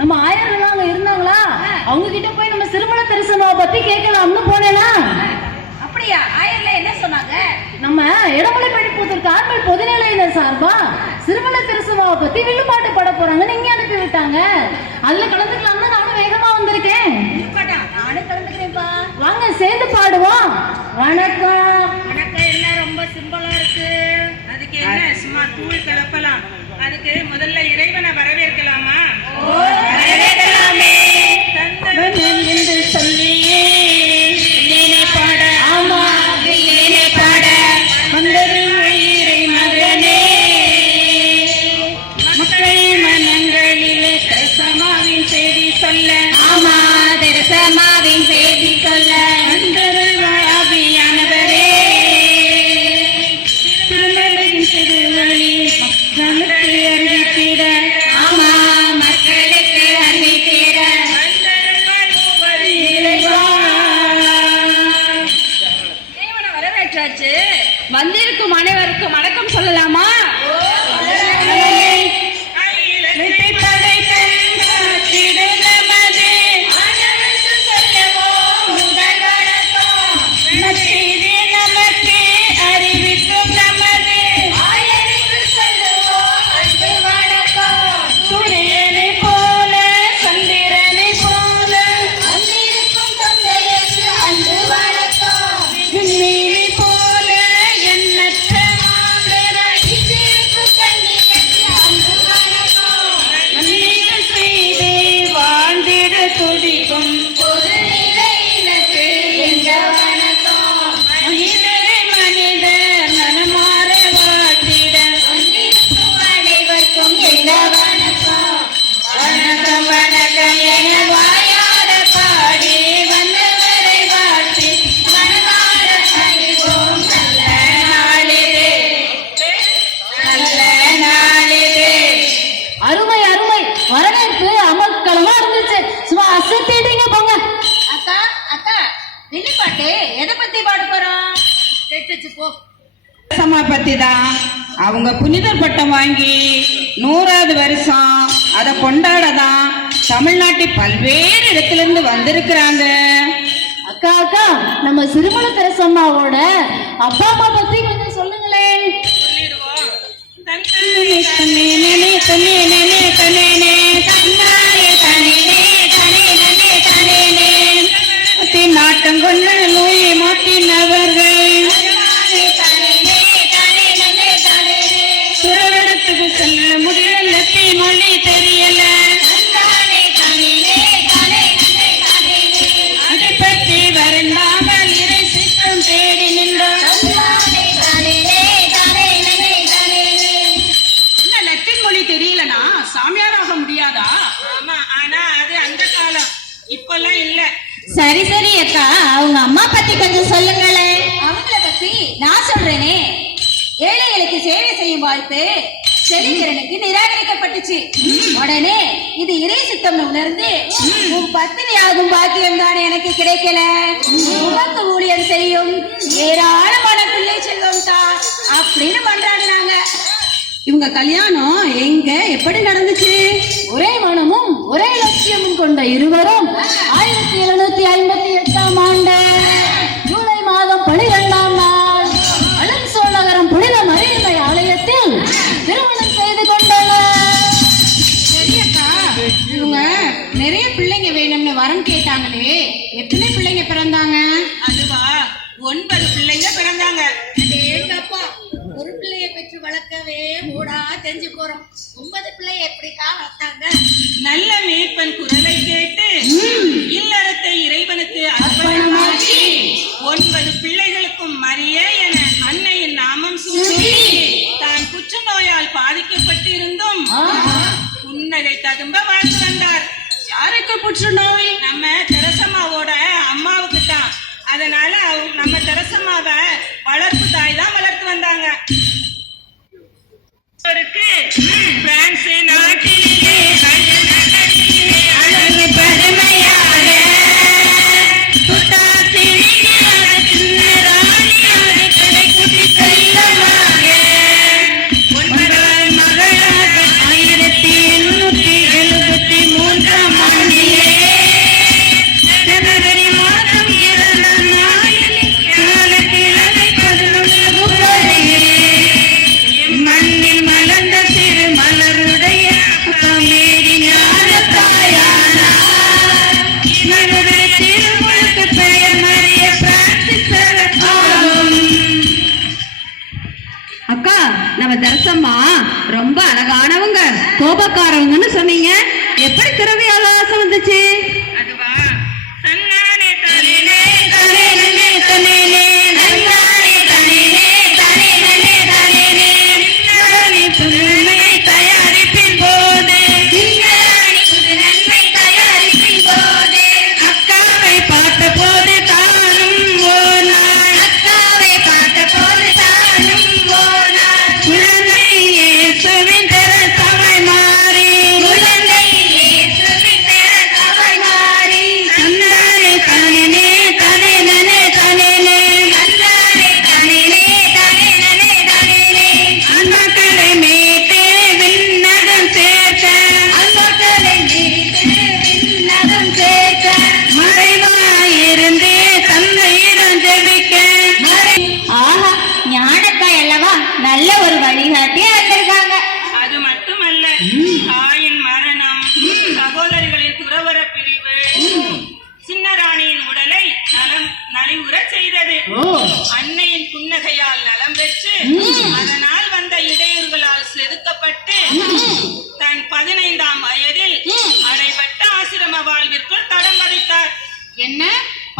நம்ம ஆயர்கள்லாம் அங்க இருந்தாங்களா, அவங்க கிட்ட போய் நம்ம சிறுமலை தரிசனமாவை பத்தி கேட்கலாம்னு போனேனா. அப்படியா? ஆயர்ல என்ன சொன்னாங்க? நம்ம இடமலை படிப்பதற்கு ஆர்மல் பொதுநிலையினர் சார்பா சிறுமலை தரிசனமாவை பத்தி வில்லுப்பாட்டு பாட போறாங்கன்னு இங்க அனுப்பி விட்டாங்க. அதுல கலந்துக்கலாம்னு நானும் வேகமா வந்திருக்கேன். நானும் கலந்துக்கிறேன்ப்பா. வாங்க சேர்ந்து பாடுவோம். வணக்கம். வணக்கம் என்ன ரொம்ப சிம்பிளா இருக்கு. அதுக்கு என்ன சும்மா தூள் கலப்பலாம். அதுக்கு முதல்ல இறைவனை வரவேற்கலாமா? வரவேற்கலாமே. என்று சொல்லியே பாட ஆமா பாட வந்தது உயிரை மகனே, மக்கள் மனங்களிலே தரிசமாவின் செய்தி சொல்ல. ஆமா தரிசமாவின் செய்தி சொல்ல ஆவியானவரே, திருமலையின் திருவழி மக்களுக்கு அறிவித்திட. ஆமா மக்களுக்கு அறிவித்திட. தேவனை வரவேற்றாச்சு. வந்திருக்கும் அனைவருக்கும் வணக்கம் சொல்லலாமா? அக்கா அக்கா வில்லுப்பாட்டு எதை பத்தி பாட போறோம்? கேட்டுச்சு போ. பத்தி தான். அவங்க புனிதர் பட்டம் வாங்கி 100வது வருஷம் அதை கொண்டாடதான் தமிழ்நாட்டில் பல்வேறு இடத்துல இருந்து வந்திருக்கிறாங்க. அக்கா அக்கா, நம்ம சிறுமலை தரிசனமாவோட அப்பா அம்மா பத்தி கொஞ்சம் சொல்லுங்களேன். நாட்டம் கொண்ட நோயை மாற்றினவர்கள் சுரவரத்துக்கு சொல்ல முடியல, மொழி தெரியல, அதை பற்றி வருந்தாமல் இறை சித்தம் தேடி நின்றார். என்ன லத்தீன் மொழி தெரியலனா சாமியாராக முடியாதா? ஆமா, ஆனா அது அந்த காலம், இப்பெல்லாம் இல்ல. சரி சரி அக்கா, அவங்க அம்மா பத்தி கொஞ்சம் சொல்லுங்களேன். அவங்கள பத்தி நான் சொல்றேனே. ஏழைகளுக்கு சேவை செய்யும் வாய்ப்பு செழிக்கிறனுக்கு நிராகரிக்கப்பட்டுச்சு. உடனே இது இறை சித்தம்னு உணர்ந்து உன் பத்தினி ஆகும் பாக்கியம் தான் எனக்கு கிடைக்கல, உனக்கு ஊழியம் செய்யும் ஏராளமான பிள்ளை செல்வம் தான் அப்படின்னு பண்றாங்க. இவங்க கல்யாணம் எங்க எப்படி நடந்துச்சு? ஒரே மனமும் ஒரே லட்சியமும் கொண்ட இருவரும் 1758ஆம் ஆண்டு ஜூலை மாதம் 12ஆம் நாள் அலன்சோல் நகரம் புனித மரியன்னை ஆலயத்தில் திருமணம் செய்து கொண்டனர். சரியக்கா, இவங்க நிறைய பிள்ளைங்க வேணும்னு வரம் கேட்டாங்களே, எத்தனை பிள்ளைங்க பிறந்தாங்க? அதுவா 9 பிள்ளைங்க பிறந்தாங்க. அப்பா ஒரு பிள்ளைய பெற்று வளர்க்கவே மூடா தெரிஞ்சு போறோம். 9 பிள்ளைய எப்படிக்கா வளர்த்தாங்க? நல்ல மேற்பன் குரலை கேட்டு இல்லறத்தை இறைவனுக்கு அர்ப்பணமாக்கி 9 பிள்ளைகளுக்கும் மரியே என அன்னையின் நாமம் சூட்டி தான் புற்றுநோயால் பாதிக்கப்பட்டிருந்தும் புன்னகை ததும்ப வாழ்ந்து வந்தார். யாருக்கு புற்றுநோய்? நம்ம தெரசம்மாவோட அம்மாவுக்கு தான். அதனால நம்ம தெரசம்மாவை வளர்ப்பு தாய் தான் வளர்த்து வந்தாங்க. பிரான்ஸ் நாட்டிலே அழகு பழமையாக மகளாக 1873 கோபக்காரவங்கன்னு சொன்னீங்க. எப்படி திரவிய ஆபாசம் வந்துச்சு? அதுவா தன்னானே தானே தயாரிப்பின் போது அக்காவை பார்த்த போது தானும் ஓர் நாள் குழந்தை இயேசுவின் தெரசமை மாறி தன்னானே தானே அன்பக்களை மீட்டு விண்ணகம் சேர்த்த மறைவாயிருந்து தந்தையிடம் ஜெபிக்க ஆஹா, ஞானக்காய் அல்லவா, நல்ல ஒரு வழிகாட்டியா இருந்திருக்காங்க. அது மட்டுமல்ல, தாயின் மரணம், சகோதரிகளின் துறவர பிரிவு, சின்னராணியின் உடலை நலிவுற செய்தது. அன்னையின் புன்னகையால் நலம் பெற்று அதனால் வந்த இடையூறுகளால் செதுக்கப்பட்டு தன் 15ஆம் வயதில் அடைபட்ட ஆசிரம வாழ்விற்குள் தடம் பதித்தார். என்ன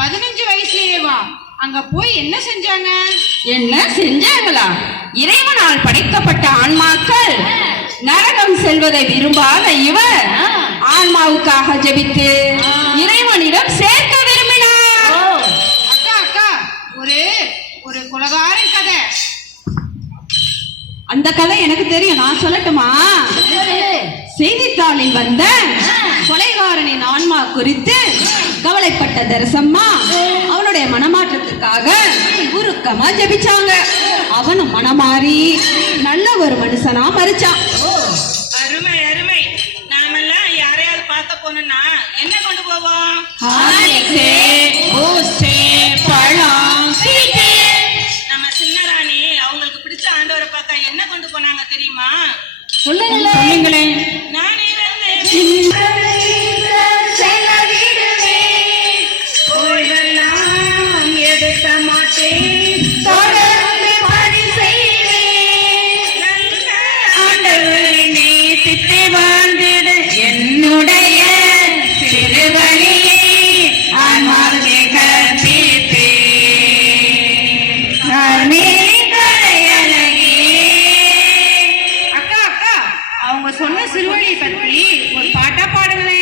15 வயசுலயேவா? அங்க போய் என்ன செஞ்சாங்க? என்ன செஞ்சாங்களா? இறைவனால் படைக்கப்பட்ட ஆன்மாக்கள் நரகம் செல்வதை விரும்பாத இவர் ஆன்மாவுக்காக ஜெபித்து இறைவனிடம் சேர்க்க விரும்பினார். அக்கா அக்கா, ஒரு குலகாரன் கதை. அந்த கதை எனக்கு தெரியும், நான் சொல்லட்டுமா? செய்தித்தாளில் வந்த கொலைகாரனின் ஆன்மா குறித்து கவலைப்பட்ட தரிசம்மா அவனுடைய மனமாற்றத்துக்காக உருக்கமா ஜெபிச்சாங்க. அவனும் மனமாறி நல்ல ஒரு மனுஷனா மறிச்சான். அருமை அருமை. நாமெல்லாம் யாரையாவது பார்க்க போனோம்னா என்ன கொண்டு போவோம்? பழம், நம்ம சின்னராணி அவங்களுக்கு பிடிச்ச ஆண்டவரை பார்த்தா என்ன கொண்டு போனாங்க தெரியுமா? சொல்லுங்களேன். நான் எடுக்க மாட்டேன், ஆண்டவரை நேசித்து வாழ்ந்திட என்னுடைய திருவழியை ஆன்மாவே கற்பித்தே அக்கா அக்கா, அவங்க சொன்ன சிறுவழியை பற்றி ஒரு பாட்டா பாடுங்களேன்.